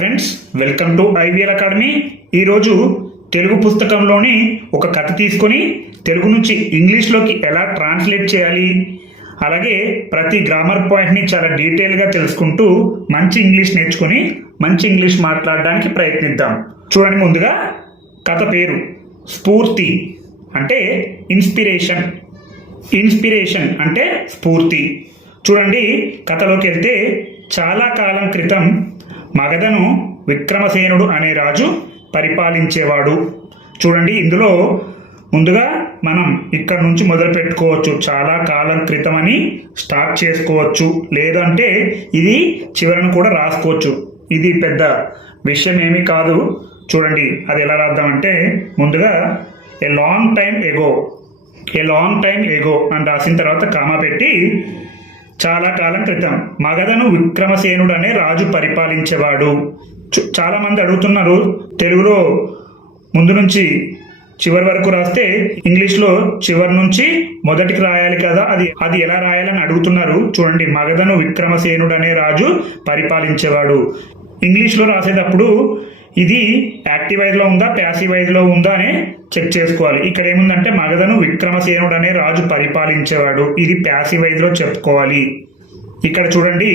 Friends welcome to IVL academy ఈరోజు తెలుగు పుస్తకంలోని ఒక కథ తీసుకొని తెలుగు నుంచి ఇంగ్లీష్లోకి ఎలా ట్రాన్స్లేట్ చేయాలి అలాగే ప్రతి గ్రామర్ పాయింట్ని చాలా డీటెయిల్గా తెలుసుకుంటూ మంచి ఇంగ్లీష్ నేర్చుకొని మంచి ఇంగ్లీష్ మాట్లాడడానికి ప్రయత్నిద్దాం. చూడండి ముందుగా కథ పేరు స్ఫూర్తి అంటే ఇన్స్పిరేషన్ ఇన్స్పిరేషన్ అంటే స్ఫూర్తి. చూడండి కథలోకి వెళ్తే చాలా కాలం క్రితం మగధను విక్రమసేనుడు అనే రాజు పరిపాలించేవాడు. చూడండి ఇందులో ముందుగా మనం ఇక్కడ నుంచి మొదలు పెట్టుకోవచ్చు. చాలా కాలం క్రితమని స్టార్ట్ చేసుకోవచ్చు. లేదంటే ఇది చివరను కూడా రాసుకోవచ్చు. ఇది పెద్ద విషయం ఏమీ కాదు. చూడండి అది ఎలా రాద్దామంటే ముందుగా a long time ago a long time ago అని రాసిన తర్వాత కామా పెట్టి చాలా కాలం క్రితం మగధను విక్రమసేనుడు అనే రాజు పరిపాలించేవాడు. చు- చాలా మంది అడుగుతున్నారు తెలుగులో ముందు నుంచి చివరి వరకు రాస్తే ఇంగ్లీష్లో చివరి నుంచి మొదటికి రాయాలి కదా అది అది ఎలా రాయాలని అడుగుతున్నారు. చూడండి మగధను విక్రమసేనుడు అనే రాజు పరిపాలించేవాడు. ఇంగ్లీష్లో రాసేటప్పుడు ఇది యాక్టివైజ్లో ఉందా ప్యాసివైజ్లో ఉందా అని చెక్ చేసుకోవాలి. ఇక్కడ ఏముందంటే మగధను విక్రమసేనుడు అనే రాజు పరిపాలించేవాడు. ఇది ప్యాసివైజ్లో చెప్పుకోవాలి. ఇక్కడ చూడండి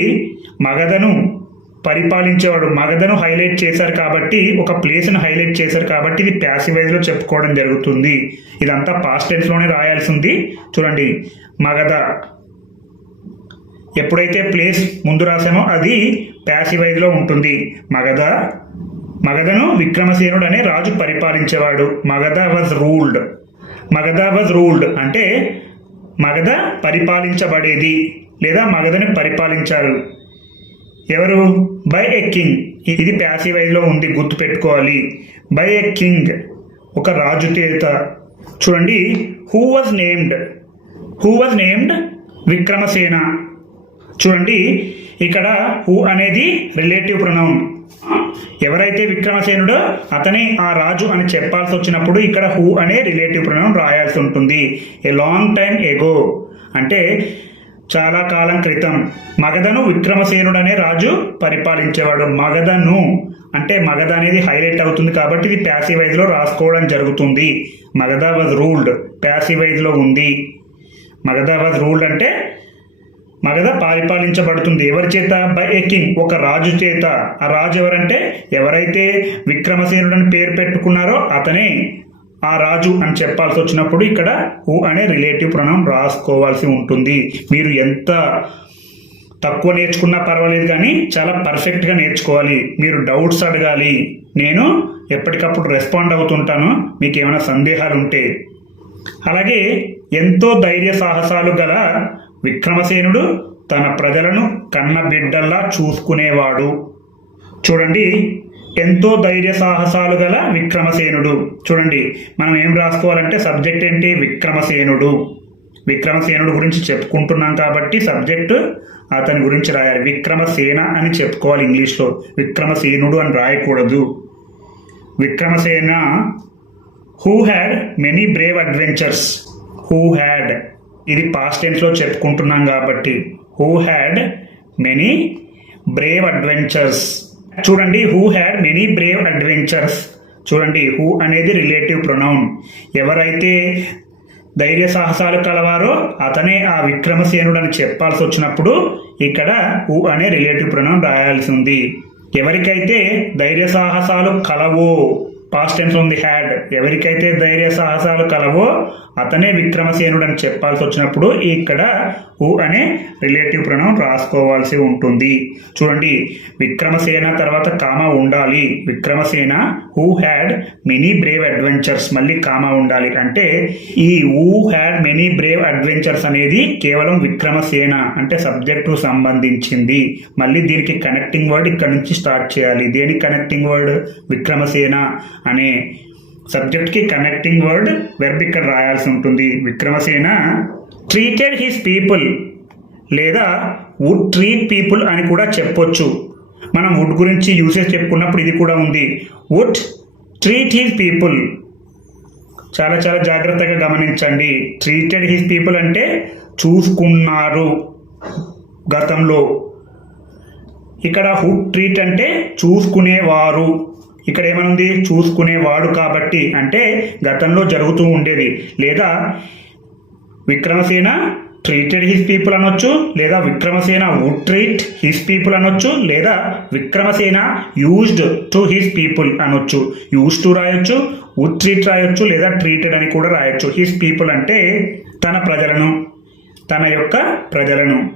మగధను పరిపాలించేవాడు. మగధను హైలైట్ చేశారు కాబట్టి ఒక ప్లేస్ను హైలైట్ చేశారు కాబట్టి ఇది ప్యాసివైజ్లో చెప్పుకోవడం జరుగుతుంది. ఇదంతా పాస్ట్ టెన్స్లోనే రాయాల్సి ఉంది. చూడండి మగధ ఎప్పుడైతే ప్లేస్ ముందు రాసామో అది ప్యాసివైజ్లో ఉంటుంది. మగధ మగధను విక్రమసేనుడు అనే రాజు పరిపాలించేవాడు. Magadha was ruled Magadha was ruled అంటే మగధ పరిపాలించబడేది లేదా మగధను పరిపాలించారు. ఎవరు? By a king. ఇది ప్యాసివైజ్లో ఉంది గుర్తు పెట్టుకోవాలి. బై ఎ కింగ్ ఒక రాజు చేత చూడండి who was named who was named Vikramasena. చూడండి ఇక్కడ హూ అనేది రిలేటివ్ ప్రొనౌన్ ఎవరైతే విక్రమసేనుడో అతనే ఆ రాజు అని చెప్పాల్సి వచ్చినప్పుడు ఇక్కడ హూ అనే రిలేటివ్ ప్రణం రాయాల్సి ఉంటుంది. ఏ లాంగ్ టైం ఎగో అంటే చాలా కాలం క్రితం. మగధను విక్రమసేనుడు అనే రాజు పరిపాలించేవాడు. మగధను. అంటే మగధ అనేది హైలైట్ అవుతుంది కాబట్టి ఇది ప్యాసివైజ్లో రాసుకోవడం జరుగుతుంది. మగధ వాజ్ రూల్డ్ ప్యాసివైజ్లో ఉంది. మగధ వాజ్ రూల్డ్ అంటే మగధ పరిపాలించబడుతుంది. ఎవరి చేత? By a king. ఒక రాజు చేత. ఆ రాజు ఎవరంటే? ఎవరైతే విక్రమసేనుడని పేరు పెట్టుకున్నారో అతనే. ఆ రాజు అని చెప్పాల్సి వచ్చినప్పుడు ఇక్కడ ఊ అనే రిలేటివ్ ప్రణం రాసుకోవాల్సి ఉంటుంది. మీరు ఎంత తక్కువ నేర్చుకున్నా పర్వాలేదు కానీ చాలా పర్ఫెక్ట్గా నేర్చుకోవాలి. మీరు డౌట్స్ అడగాలి. నేను ఎప్పటికప్పుడు రెస్పాండ్ అవుతుంటాను. మీకు ఏమైనా సందేహాలు ఉంటే అలాగే ఎంతో ధైర్య సాహసాలు గల విక్రమసేనుడు తన ప్రజలను కన్న బిడ్డల్లా చూసుకునేవాడు. చూడండి ఎంతో ధైర్య సాహసాలు గల విక్రమసేనుడు. చూడండి మనం ఏం రాసుకోవాలంటే సబ్జెక్ట్ ఏంటి? విక్రమసేనుడు. విక్రమసేనుడు గురించి చెప్పుకుంటున్నాం కాబట్టి సబ్జెక్టు అతని గురించి రాయాలి. విక్రమసేన అని చెప్పుకోవాలి ఇంగ్లీష్లో. విక్రమసేనుడు అని రాయకూడదు. Vikramasena who had many brave adventures who had ఇది పాస్ట్ టెన్స్లో చెప్పుకుంటున్నాం కాబట్టి who had many brave adventures చూడండి who had many brave adventures చూడండి హూ అనేది రిలేటివ్ ప్రొనౌన్ ఎవరైతే ధైర్య సాహసాలు కలవారో అతనే ఆ విక్రమసేనుడు అని చెప్పాల్సి వచ్చినప్పుడు ఇక్కడ హూ అనే రిలేటివ్ ప్రొనౌన్ రాయాల్సి ఉంది. ఎవరికైతే ధైర్య సాహసాలు కలవో పాస్ట్ టెన్స్ ఉంది హ్యాడ్ ఎవరికైతే ధైర్య సాహసాలు కలవో అతనే విక్రమసేనుడు అని చెప్పాల్సి వచ్చినప్పుడు ఇక్కడ హూ అనే రిలేటివ్ ప్రణం రాసుకోవాల్సి ఉంటుంది. చూడండి విక్రమసేన తర్వాత కామ ఉండాలి. Vikramasena who had many brave adventures మళ్ళీ కామ ఉండాలి. అంటే ఈ ఊ హ్యాడ్ మెనీ బ్రేవ్ అడ్వెంచర్స్ అనేది కేవలం విక్రమసేన అంటే సబ్జెక్టు సంబంధించింది. మళ్ళీ దీనికి కనెక్టింగ్ వర్డ్ ఇక్కడ నుంచి స్టార్ట్ చేయాలి. దేనికి కనెక్టింగ్ వర్డ్ విక్రమసేన. అనే సబ్జెక్ట్కి కనెక్టింగ్ వర్డ్ వెర్బ్ ఇక్కడ రాయాల్సి ఉంటుంది. విక్రమసేన ట్రీటెడ్ హిస్ పీపుల్ లేదా వుడ్ ట్రీట్ పీపుల్ అని కూడా చెప్పొచ్చు. మనం వుడ్ గురించి యూసేజ్ చెప్పుకున్నప్పుడు ఇది కూడా ఉంది. వుడ్ ట్రీట్ హిస్ పీపుల్ చాలా చాలా జాగ్రత్తగా గమనించండి. ట్రీటెడ్ హిస్ పీపుల్ అంటే చూసుకున్నారు గతంలో. ఇక్కడ హుడ్ ట్రీట్ అంటే చూసుకునేవారు. ఇక్కడ ఏమనుంది చూసుకునేవాడు కాబట్టి అంటే గతంలో జరుగుతూ ఉండేది. లేదా విక్రమసేన ట్రీటెడ్ హిస్ పీపుల్ అనొచ్చు లేదా Vikramasena would treat his people అనొచ్చు లేదా Vikramasena used to his people అనొచ్చు. యూజ్ టు రాయొచ్చు వుడ్ ట్రీట్ రాయొచ్చు లేదా ట్రీటెడ్ అని కూడా రాయొచ్చు. హిస్ పీపుల్ అంటే తన ప్రజలను తన యొక్క ప్రజలను.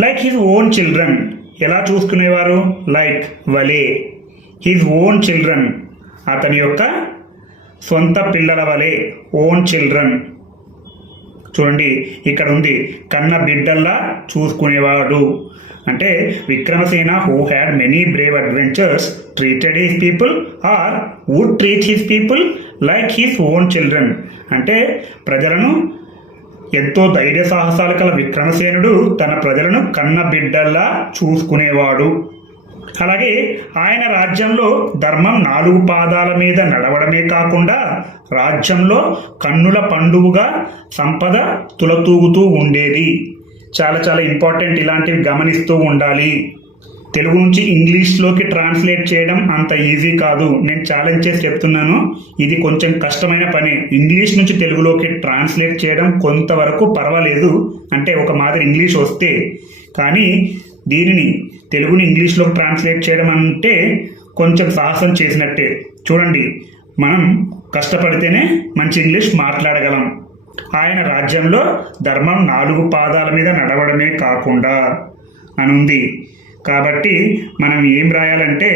లైక్ హిజ్ ఓన్ చిల్డ్రన్ ఎలా చూసుకునేవారు? లైక్ వలే. హిజ్ ఓన్ చిల్డ్రన్ అతని యొక్క సొంత పిల్లల వలె ఓన్ చిల్డ్రన్ చూడండి ఇక్కడ ఉంది కన్న బిడ్డల్లా చూసుకునేవాడు. అంటే Vikramasena who had many brave adventures treated his people or would treat his people like his own children అంటే ప్రజలను ఎంతో ధైర్య సాహసాలు కల విక్రమసేనుడు తన ప్రజలను కన్న బిడ్డల్లా చూసుకునేవాడు. అలాగే ఆయన రాజ్యంలో ధర్మం నాలుగు పాదాల మీద నడవడమే కాకుండా రాజ్యంలో కన్నుల పండువుగా సంపద తులతూగుతూ ఉండేది. చాలా చాలా ఇంపార్టెంట్ ఇలాంటివి గమనిస్తూ ఉండాలి. తెలుగు నుంచి ఇంగ్లీష్లోకి ట్రాన్స్లేట్ చేయడం అంత ఈజీ కాదు. నేను ఛాలెంజ్ చేసి చెప్తున్నాను. ఇది కొంచెం కష్టమైన పని. ఇంగ్లీష్ నుంచి తెలుగులోకి ట్రాన్స్లేట్ చేయడం కొంతవరకు పర్వాలేదు. అంటే ఒక మాదిరి ఇంగ్లీష్ వస్తే. కానీ దీనిని తెలుగుని ఇంగ్లీష్లోకి ట్రాన్స్లేట్ చేయడం అంటే కొంచెం సాహసం చేసినట్టే. చూడండి మనం కష్టపడితేనే మంచి ఇంగ్లీష్ మాట్లాడగలం. ఆయన రాజ్యంలో ధర్మం నాలుగు పాదాల మీద నడవడమే కాకుండా అని ఉంది కాబట్టి మనం ఏం రాయాలంటే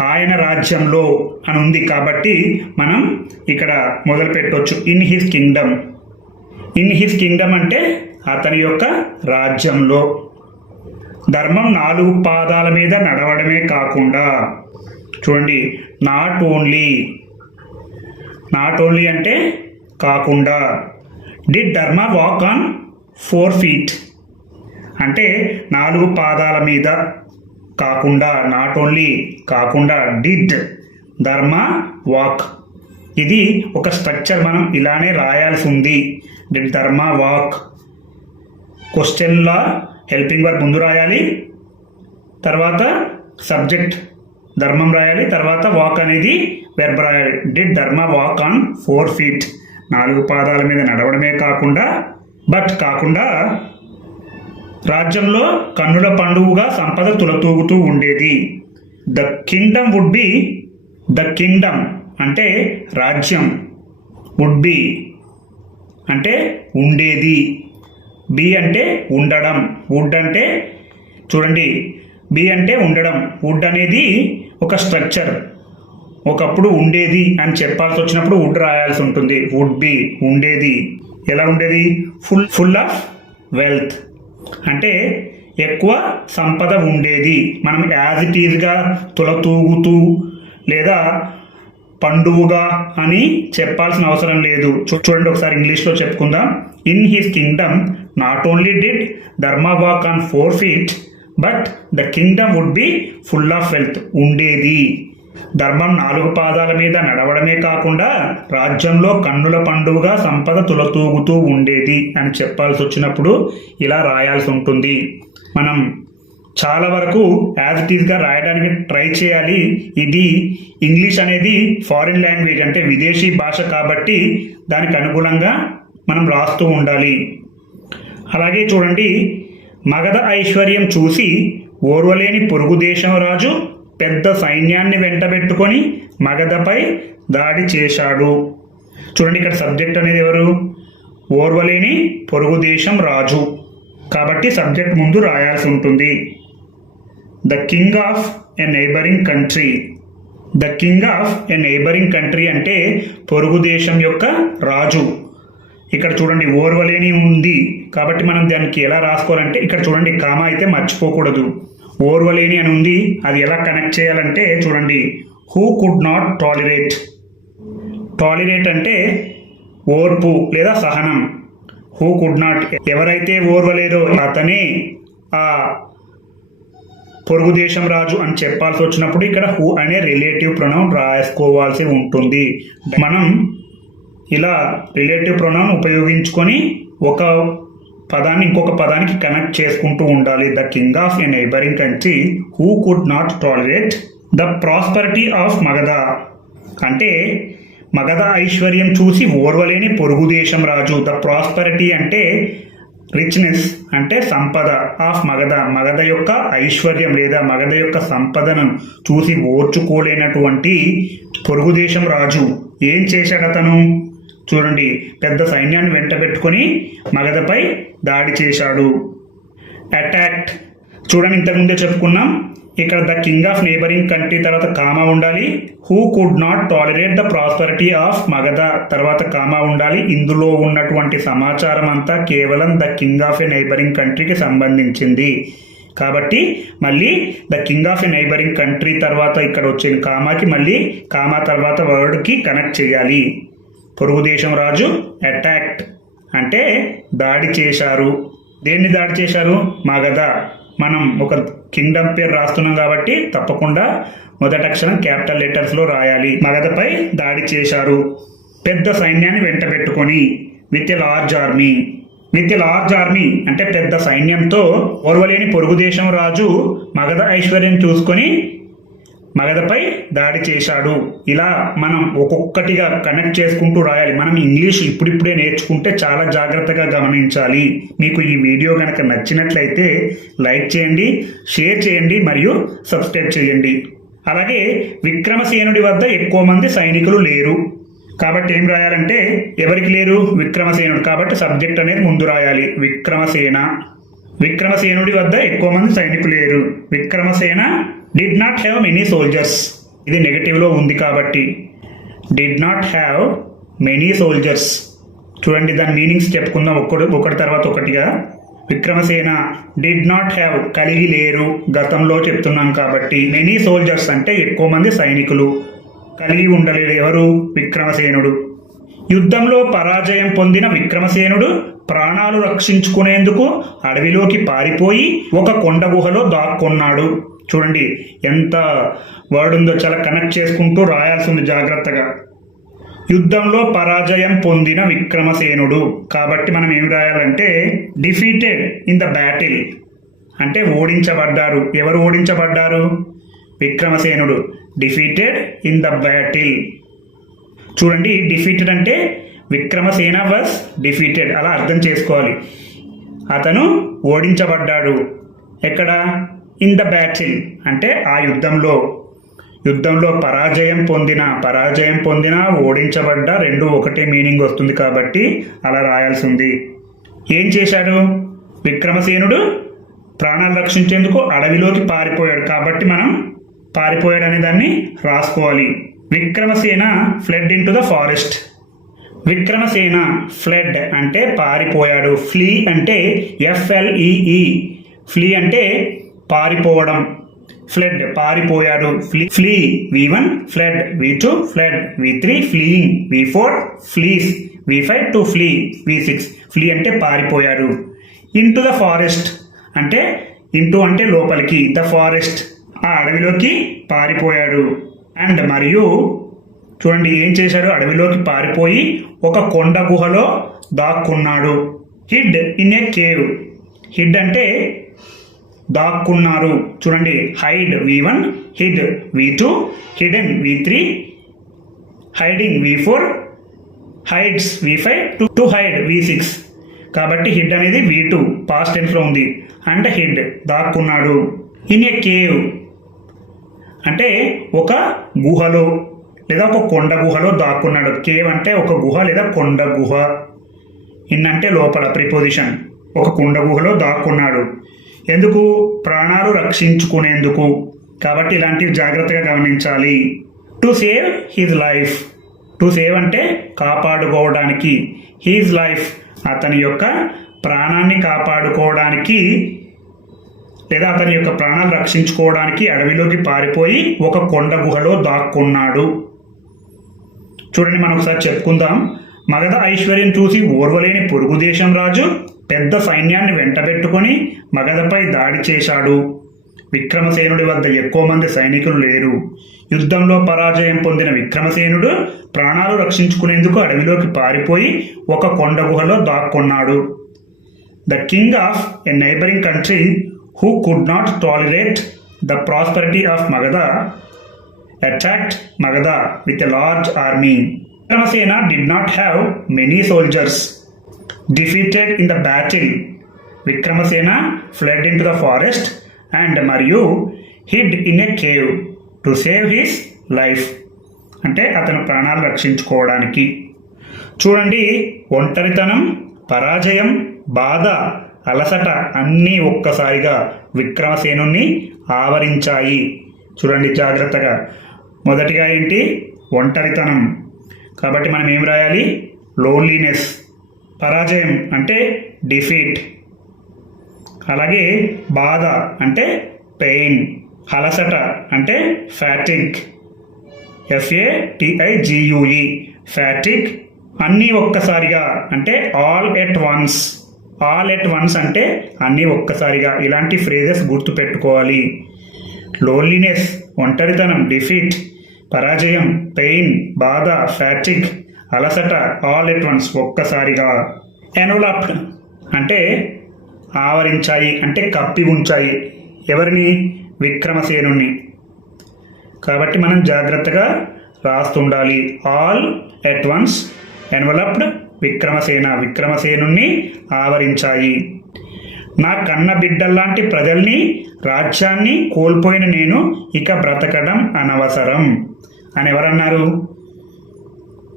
ఆయన రాజ్యంలో అని ఉంది కాబట్టి మనం ఇక్కడ మొదలు పెట్టవచ్చు in his kingdom in his kingdom అంటే అతని యొక్క రాజ్యంలో. ధర్మం నాలుగు పాదాల మీద నడవడమే కాకుండా చూడండి నాట్ ఓన్లీ నాట్ ఓన్లీ అంటే కాకుండా did dharma walk on four feet అంటే నాలుగు పాదాల మీద కాకుండా నాట్ ఓన్లీ కాకుండా డిడ్ ధర్మ వాక్ ఇది ఒక స్ట్రక్చర్ మనం ఇలానే రాయాల్సి ఉంది. Did dharma walk క్వశ్చన్లా helping work ముందు రాయాలి. తర్వాత సబ్జెక్ట్ ధర్మం రాయాలి. తర్వాత వాక్ అనేది వెర్బ్ రాయాలి. Did dharma walk on four feet నాలుగు పాదాల మీద నడవడమే కాకుండా బట్ కాకుండా రాజ్యంలో కన్నుల పండువుగా సంపద తులతూగుతూ ఉండేది. The kingdom would be the kingdom అంటే రాజ్యం. వుడ్ బి అంటే ఉండేది. బి అంటే ఉండడం వుడ్ అంటే చూడండి బి అంటే ఉండడం వుడ్ అనేది ఒక స్ట్రక్చర్. ఒకప్పుడు ఉండేది అని చెప్పాల్సి వచ్చినప్పుడు వుడ్ రాయాల్సి ఉంటుంది. వుడ్ బి ఉండేది. ఎలా ఉండేది? ఫుల్ ఫుల్ ఆఫ్ వెల్త్ అంటే ఎక్కువ సంపద ఉండేది. మనం యాజ్ ఇట్ ఈజ్గా తులతూగుతూ లేదా పండువుగా అని చెప్పాల్సిన అవసరం లేదు. చూడండి ఒకసారి ఇంగ్లీష్లో చెప్పుకుందాం. In his kingdom not only did dharma walk on four feet but the kingdom would be full of wealth ఉండేది. ధర్మం నాలుగు పాదాల మీద నడవడమే కాకుండా రాజ్యంలో కన్నుల పండుగగా సంపద తులతూగుతూ ఉండేది అని చెప్పాల్సి వచ్చినప్పుడు ఇలా రాయాల్సి ఉంటుంది. మనం చాలా వరకు యాజ్ ఇట్ ఈస్గా రాయడానికి ట్రై చేయాలి. ఇది ఇంగ్లీష్ అనేది ఫారిన్ లాంగ్వేజ్ అంటే విదేశీ భాష కాబట్టి దానికి అనుగుణంగా మనం రాస్తూ ఉండాలి. అలాగే చూడండి మగధ ఐశ్వర్యం చూసి ఓర్వలేని పొరుగు దేశం రాజు పెద్ద సైన్యాన్ని వెంటబెట్టుకొని మగధపై దాడి చేశాడు. చూడండి ఇక్కడ సబ్జెక్ట్ అనేది ఎవరు? ఓర్వలేని పొరుగు దేశం రాజు. కాబట్టి సబ్జెక్ట్ ముందు రాయాల్సి ఉంటుంది. The king of a neighbouring country the king of a neighbouring country అంటే పొరుగు దేశం యొక్క రాజు. ఇక్కడ చూడండి ఓర్వలేని ఉంది. కాబట్టి మనం దానికి ఎలా రాసుకోవాలంటే ఇక్కడ చూడండి కామా అయితే మర్చిపోకూడదు. ఓర్వలేని అని ఉంది అది ఎలా కనెక్ట్ చేయాలంటే చూడండి who could not tolerate tolerate అంటే ఓర్పు లేదా సహనం. హూ కుడ్ నాట్ ఎవరైతే ఓర్వలేదో అతనే ఆ పొరుగు దేశం రాజు అని చెప్పాల్సి వచ్చినప్పుడు ఇక్కడ హూ అనే రిలేటివ్ ప్రొనౌన్ రాసుకోవాల్సి ఉంటుంది. మనం ఇలా రిలేటివ్ ప్రొనౌన్ ఉపయోగించుకొని ఒక పదాన్ని ఇంకొక పదానికి కనెక్ట్ చేసుకుంటూ ఉండాలి. The king of a neighbouring country who could not tolerate the prosperity of Magadha. అంటే మగధ ఐశ్వర్యం చూసి ఓర్వలేని పొరుగు దేశం రాజు. ద ప్రాస్పరిటీ అంటే రిచ్నెస్ అంటే సంపద ఆఫ్ మగధ మగధ యొక్క ఐశ్వర్యం లేదా మగధ యొక్క సంపదను చూసి ఓర్చుకోలేనటువంటి పొరుగు దేశం రాజు ఏం చేశాడు అతను? చూడండి పెద్ద సైన్యాన్ని వెంట పెట్టుకొని మగధపై దాడి చేశాడు. అటాక్ట్ చూడండి ఇంతకుముందే చెప్పుకున్నాం ఇక్కడ the king of neighbouring country తర్వాత కామా ఉండాలి. Who could not tolerate the prosperity of Magadha తర్వాత కామా ఉండాలి. ఇందులో ఉన్నటువంటి సమాచారం అంతా కేవలం the king of a neighbouring కంట్రీకి సంబంధించింది. కాబట్టి మళ్ళీ the king of a neighbouring country తర్వాత ఇక్కడ వచ్చిన కామాకి మళ్ళీ కామా తర్వాత వర్డ్కి కనెక్ట్ చేయాలి. పొరుగు దేశం రాజు అటాక్ట్ అంటే దాడి చేశారు. దేన్ని దాడి చేశారు? మగధ మనం ఒక కింగ్డమ్ పేరు రాస్తున్నాం కాబట్టి తప్పకుండా మొదటక్షరం క్యాపిటల్ లెటర్స్లో రాయాలి. మగధపై దాడి చేశారు. పెద్ద సైన్యాన్ని వెంట పెట్టుకొని with a large army. With a large army అంటే పెద్ద సైన్యంతో ఓర్వలేని పొరుగు దేశం రాజు మగధ ఐశ్వర్యం చూసుకొని మగధపై దాడి చేశాడు. ఇలా మనం ఒక్కొక్కటిగా కనెక్ట్ చేసుకుంటూ రాయాలి. మనం ఇంగ్లీష్ ఇప్పుడిప్పుడే నేర్చుకుంటే చాలా జాగ్రత్తగా గమనించాలి. మీకు ఈ వీడియో కనుక నచ్చినట్లయితే లైక్ చేయండి షేర్ చేయండి మరియు సబ్స్క్రైబ్ చేయండి. అలాగే విక్రమసేనుడి వద్ద ఎక్కువ మంది సైనికులు లేరు. కాబట్టి ఏం రాయాలంటే ఎవరికి లేరు? విక్రమసేనుడు. కాబట్టి సబ్జెక్ట్ అనేది ముందు రాయాలి. విక్రమసేన. విక్రమసేనుడి వద్ద ఎక్కువ మంది సైనికులు లేరు. Vikramasena did not have many soldiers ఇది నెగటివ్లో ఉంది కాబట్టి. Did not have many soldiers చూడండి దాని మీనింగ్స్ చెప్పుకుందాం ఒక్కడు ఒకటి తర్వాత ఒకటిగా. విక్రమసేన డిడ్ నాట్ హ్యావ్ కలిగి లేరు. గతంలో చెప్తున్నాం కాబట్టి. మెనీ సోల్జర్స్ అంటే ఎక్కువ మంది సైనికులు. కలిగి ఉండలేడు ఎవరు? విక్రమసేనుడు. యుద్ధంలో పరాజయం పొందిన విక్రమసేనుడు ప్రాణాలు రక్షించుకునేందుకు అడవిలోకి పారిపోయి ఒక కొండ గుహలో దాక్కున్నాడు. చూడండి ఎంత వర్డ్ ఉందో చాలా కనెక్ట్ చేసుకుంటూ రాయాల్సి ఉంది జాగ్రత్తగా. యుద్ధంలో పరాజయం పొందిన విక్రమసేనుడు. కాబట్టి మనం ఏమి రాయాలంటే డిఫీటెడ్ ఇన్ ద బ్యాటిల్ అంటే ఓడించబడ్డారు. ఎవరు ఓడించబడ్డారు? విక్రమసేనుడు. డిఫీటెడ్ ఇన్ ద బ్యాటిల్ చూడండి డిఫీటెడ్ అంటే విక్రమసేన వాస్ డిఫీటెడ్ అలా అర్థం చేసుకోవాలి. అతను ఓడించబడ్డాడు. ఎక్కడ? ఇన్ ద బ్యాటిల్ అంటే ఆ యుద్ధంలో యుద్ధంలో పరాజయం పొందిన పరాజయం పొందిన ఓడించబడ్డ రెండు ఒకటే మీనింగ్ వస్తుంది కాబట్టి అలా రాయాల్సి ఉంది. ఏం చేశాడు? విక్రమసేనుడు ప్రాణాలు రక్షించేందుకు అడవిలోకి పారిపోయాడు కాబట్టి మనం పారిపోయాడు అనే దాన్ని రాసుకోవాలి. Vikramasena fled into the forest Vikramasena fled అంటే పారిపోయాడు. ఫ్లీ అంటే ఎఫ్ఎల్ఈఈ ఫ్లీ అంటే పారిపోవడం. ఫ్లడ్ పారిపోయాడు. Flee flee V one fled V two fled V three fleeing V four flees V five to flee V six flee అంటే పారిపోయారు into the forest అంటే into అంటే లోపలికి ద ఫారెస్ట్ ఆ అడవిలోకి పారిపోయాడు. అండ్ మరియు చూడండి ఏం చేశాడు? అడవిలోకి పారిపోయి ఒక కొండ గుహలో దాక్కున్నాడు. Hid in a cave hid అంటే దాక్కున్నారు. చూడండి hide V one hid V two hidden V three hiding V four hides V five to to hide V six కాబట్టి హిడ్ అనేది వి టూ పాస్ట్ టెన్స్లో ఉంది. అంటే హిడ్ దాక్కున్నాడు. ఇన్ ఏ కేవ్ అంటే ఒక గుహలో లేదా ఒక కొండ గుహలో దాక్కున్నాడు. కేవ్ అంటే ఒక గుహ లేదా కొండ గుహ. ఇన్ అంటే లోపల ప్రిపోజిషన్ ఒక కొండ గుహలో దాక్కున్నాడు. ఎందుకు? ప్రాణాలు రక్షించుకునేందుకు. కాబట్టి ఇలాంటివి జాగ్రత్తగా గమనించాలి. To save his life. To save అంటే కాపాడుకోవడానికి. హీజ్ లైఫ్ అతని యొక్క ప్రాణాన్ని కాపాడుకోవడానికి లేదా అతని యొక్క ప్రాణాలు రక్షించుకోవడానికి అడవిలోకి పారిపోయి ఒక కొండ గుహలో దాక్కున్నాడు. చూడండి మనం ఒకసారి చెప్పుకుందాం. మగధ ఐశ్వర్యం చూసి ఓర్వలేని పొరుగు దేశం రాజు పెద్ద సైన్యాన్ని వెంటబెట్టుకొని మగధపై దాడి చేశాడు. విక్రమసేనుడి వద్ద ఎక్కువ మంది సైనికులు లేరు. యుద్ధంలో పరాజయం పొందిన విక్రమసేనుడు ప్రాణాలు రక్షించుకునేందుకు అడవిలోకి పారిపోయి ఒక కొండ గుహలో దాక్కున్నాడు. The king of a neighbouring country who could not tolerate the prosperity of Magadha attacked Magadha with a large army Vikramasena did not have many soldiers defeated in the battle Vikramasena fled into the forest and మరియు hid in a cave to save his life అంటే అతను ప్రాణాలు రక్షించుకోవడానికి. చూడండి ఒంటరితనం పరాజయం బాధ అలసట అన్నీ ఒక్కసారిగా విక్రమసేనుని ఆవరించాయి. చూడండి జాగ్రత్తగా. మొదటిగా ఏంటి? ఒంటరితనం. కాబట్టి మనం ఏం రాయాలి? లోన్లీనెస్ పరాజయం అంటే డిఫీట్ అలాగే బాధ అంటే పెయిన్ అలసట అంటే ఫ్యాటిక్ ఎఫ్ఏ టిఐజియుఈ ఫ్యాటిక్ అన్నీ ఒక్కసారిగా అంటే all at once all at once అంటే అన్నీ ఒక్కసారిగా. ఇలాంటి ఫ్రేజెస్ గుర్తుపెట్టుకోవాలి. లోన్లీనెస్ ఒంటరితనం డిఫీట్ పరాజయం పెయిన్ బాధ ఫ్యాటిక్ అలసట ఆల్ ఎట్ వన్స్ ఒక్కసారిగా. ఎన్వలప్డ్ అంటే ఆవరించాయి అంటే కప్పి ఉంచాయి. ఎవరిని? విక్రమసేనుని కాబట్టి మనం జాగ్రత్తగా రాస్తుండాలి. All at once enveloped Vikramasena విక్రమసేనుణ్ణి ఆవరించాయి. నా కన్న బిడ్డల్లాంటి ప్రజల్ని రాజ్యాన్ని కోల్పోయిన నేను ఇక బ్రతకడం అనవసరం. అని ఎవరన్నారు?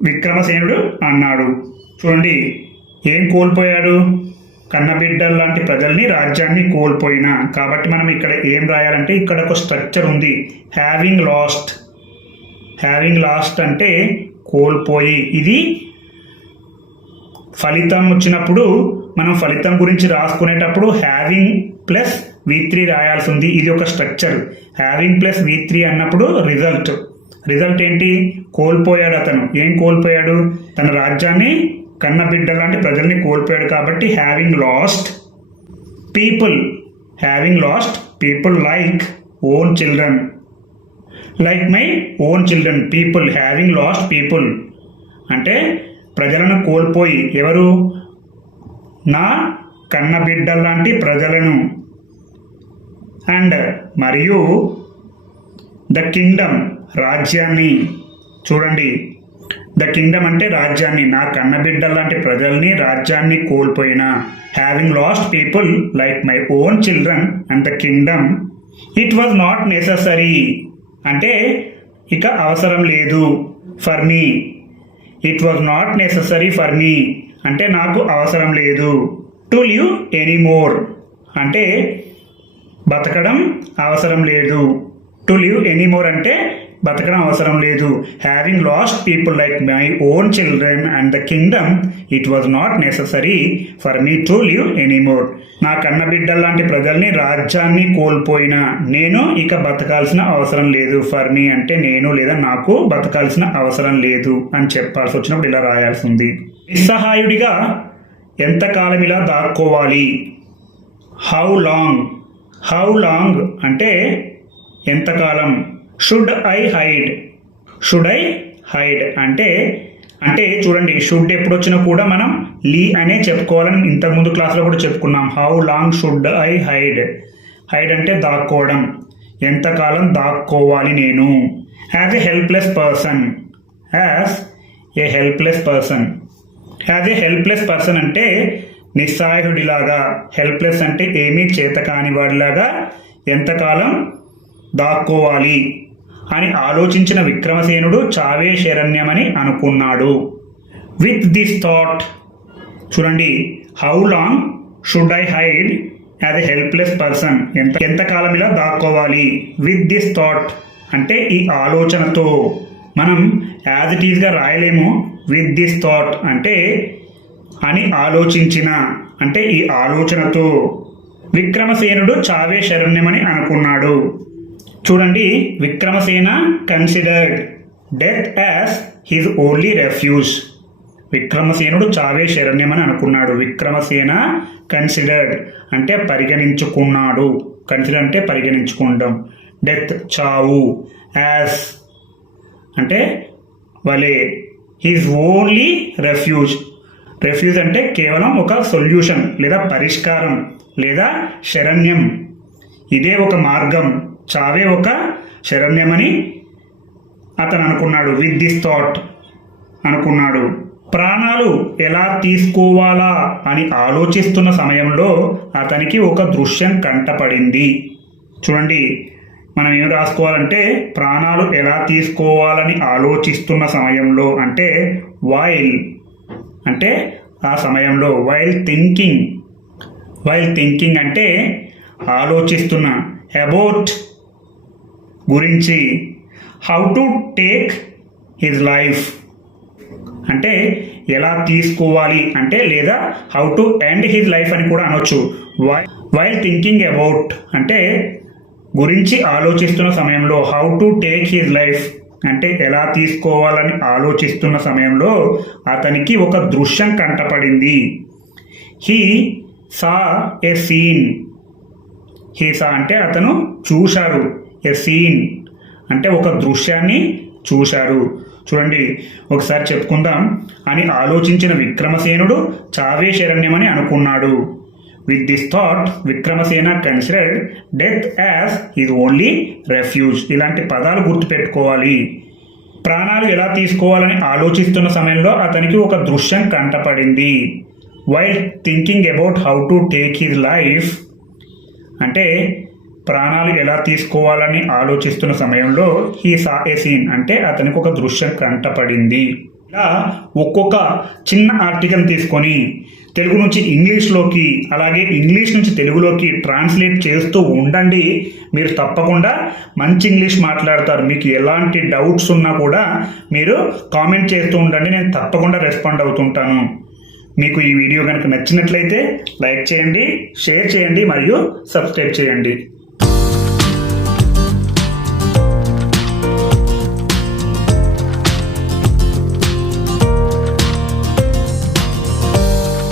విక్రమసేనుడు అన్నాడు. చూడండి ఏం కోల్పోయాడు? కన్నబిడ్డల్ లాంటి ప్రజల్ని రాజ్యాన్ని కోల్పోయిన. కాబట్టి మనం ఇక్కడ ఏం రాయాలంటే ఇక్కడ ఒక స్ట్రక్చర్ ఉంది. Having lost. హ్యావింగ్ లాస్ట్ అంటే కోల్పోయి. ఇది ఫలితం వచ్చినప్పుడు మనం ఫలితం గురించి రాసుకునేటప్పుడు హ్యావింగ్ ప్లస్ వి త్రీ రాయాల్సి ఉంది. ఇది ఒక structure. Having plus V three అన్నప్పుడు రిజల్ట్. రిజల్ట్ ఏంటి? కోల్పోయాడు అతను. ఏం కోల్పోయాడు? తన రాజ్యాన్ని కన్న బిడ్డ లాంటి ప్రజల్ని కోల్పోయాడు కాబట్టి having lost people having lost people like own children like my own children people having lost people అంటే ప్రజలను కోల్పోయి ఎవరు? నా కన్న బిడ్డల్లాంటి ప్రజలను. అండ్ మరియు ద కింగ్డమ్ రాజ్యాన్ని. చూడండి. ద కింగ్డమ్ అంటే రాజ్యాన్ని నా కన్నబిడ్డ లాంటి ప్రజల్ని రాజ్యాన్ని కోల్పోయిన. Having lost people like my own children and the kingdom it was not necessary అంటే ఇక అవసరం లేదు for me it was not necessary for me అంటే నాకు అవసరం లేదు. టు లివ్ ఎనీమోర్ అంటే బతకడం అవసరం లేదు. టు లివ్ ఎనీమోర్ అంటే బతకడం అవసరం లేదు. Having lost people like my own children and the kingdom it was not necessary for me to live anymore నా కన్న లాంటి ప్రజల్ని రాజ్యాన్ని కోల్పోయిన నేను ఇక బతకాల్సిన అవసరం లేదు. ఫర్ మీ అంటే నేను లేదా నాకు బతకాల్సిన అవసరం లేదు అని చెప్పాల్సి వచ్చినప్పుడు ఇలా రాయాల్సి ఉంది నిస్సహాయుడిగా ఎంతకాలం ఇలా దాక్కోవాలి? హౌ లాంగ్ హౌ లాంగ్ అంటే ఎంతకాలం? Should I hide should I hide అంటే అంటే చూడండి షుడ్ ఎప్పుడు వచ్చినా కూడా మనం లీ అనే చెప్పుకోవాలని ఇంతకుముందు క్లాస్లో కూడా చెప్పుకున్నాం. How long should I hide hide అంటే దాక్కోవడం. ఎంతకాలం దాక్కోవాలి నేను? As a helpless person as a helpless person as a helpless person అంటే నిస్సహాయుడిలాగా హెల్ప్లెస్ అంటే ఏమీ చేత కాని వాడిలాగా ఎంతకాలం దాక్కోవాలి? అని ఆలోచించిన విక్రమసేనుడు చావే శరణ్యమని అనుకున్నాడు. విత్ దిస్ థాట్ చూడండి how long should I hide as a helpless person ఎంత ఎంతకాలం ఇలా దాక్కోవాలి? విత్ దిస్ థాట్ అంటే ఈ ఆలోచనతో మనం యాజ్ ఇట్ ఈస్గా రాయలేము. విత్ దిస్ థాట్ అంటే అని ఆలోచించిన అంటే ఈ ఆలోచనతో విక్రమసేనుడు చావే శరణ్యమని అనుకున్నాడు. చూడండి Vikramasena considered death as his only refuge విక్రమసేనుడు చావే శరణ్యమని అనుకున్నాడు. విక్రమసేన కన్సిడర్డ్ అంటే పరిగణించుకున్నాడు. కన్సిడర్ అంటే పరిగణించుకుంటాం. డెత్ చావు. యాజ్ అంటే వలే హీజ్ ఓన్లీ రెఫ్యూజ్ రెఫ్యూజ్ అంటే కేవలం ఒక సొల్యూషన్ లేదా పరిష్కారం లేదా శరణ్యం. ఇదే ఒక మార్గం. చావే ఒక శరణ్యమని అతను అనుకున్నాడు విత్ దిస్ థాట్ అనుకున్నాడు. ప్రాణాలు ఎలా తీసుకోవాలా అని ఆలోచిస్తున్న సమయంలో అతనికి ఒక దృశ్యం కంటపడింది. చూడండి మనం ఏం రాసుకోవాలంటే ప్రాణాలు ఎలా తీసుకోవాలని ఆలోచిస్తున్న సమయంలో అంటే వైల్ అంటే ఆ సమయంలో వైల్ థింకింగ్ వైల్ థింకింగ్ అంటే ఆలోచిస్తున్న అబౌట్ గురించి how to take his life అంటే ఎలా తీసుకోవాలి అంటే లేదా how to end his life అని కూడా అనొచ్చు. వైల్ థింకింగ్ అబౌట్ అంటే గురించి ఆలోచిస్తున్న సమయంలో how to take his life అంటే ఎలా తీసుకోవాలని ఆలోచిస్తున్న సమయంలో అతనికి ఒక దృశ్యం కంటపడింది. He saw a scene he saw అంటే అతను చూశారు. ఎ సీన్ అంటే ఒక దృశ్యాన్ని చూశారు. చూడండి ఒకసారి చెప్పుకుందాం. అని ఆలోచించిన విక్రమసేనుడు చావే శరణ్యమని అనుకున్నాడు. With this thought Vikramasena considered death as is only refuge ఇలాంటి పదాలు గుర్తుపెట్టుకోవాలి. ప్రాణాలు ఎలా తీసుకోవాలని ఆలోచిస్తున్న సమయంలో అతనికి ఒక దృశ్యం కంటపడింది. While thinking about how to take his life అంటే ప్రాణాలు ఎలా తీసుకోవాలని ఆలోచిస్తున్న సమయంలో హీ సా ఏ సీన్ అంటే అతనికి ఒక దృశ్యం కంటపడింది. ఇలా ఒక్కొక్క చిన్న ఆర్టికల్ తీసుకొని తెలుగు నుంచి ఇంగ్లీష్లోకి అలాగే ఇంగ్లీష్ నుంచి తెలుగులోకి ట్రాన్స్లేట్ చేస్తూ ఉండండి. మీరు తప్పకుండా మంచి ఇంగ్లీష్ మాట్లాడతారు. మీకు ఎలాంటి డౌట్స్ ఉన్నా కూడా మీరు కామెంట్ చేస్తూ ఉండండి. నేను తప్పకుండా రెస్పాండ్ అవుతుంటాను. మీకు ఈ వీడియో కనుక నచ్చినట్లయితే లైక్ చేయండి షేర్ చేయండి మరియు సబ్స్క్రైబ్ చేయండి.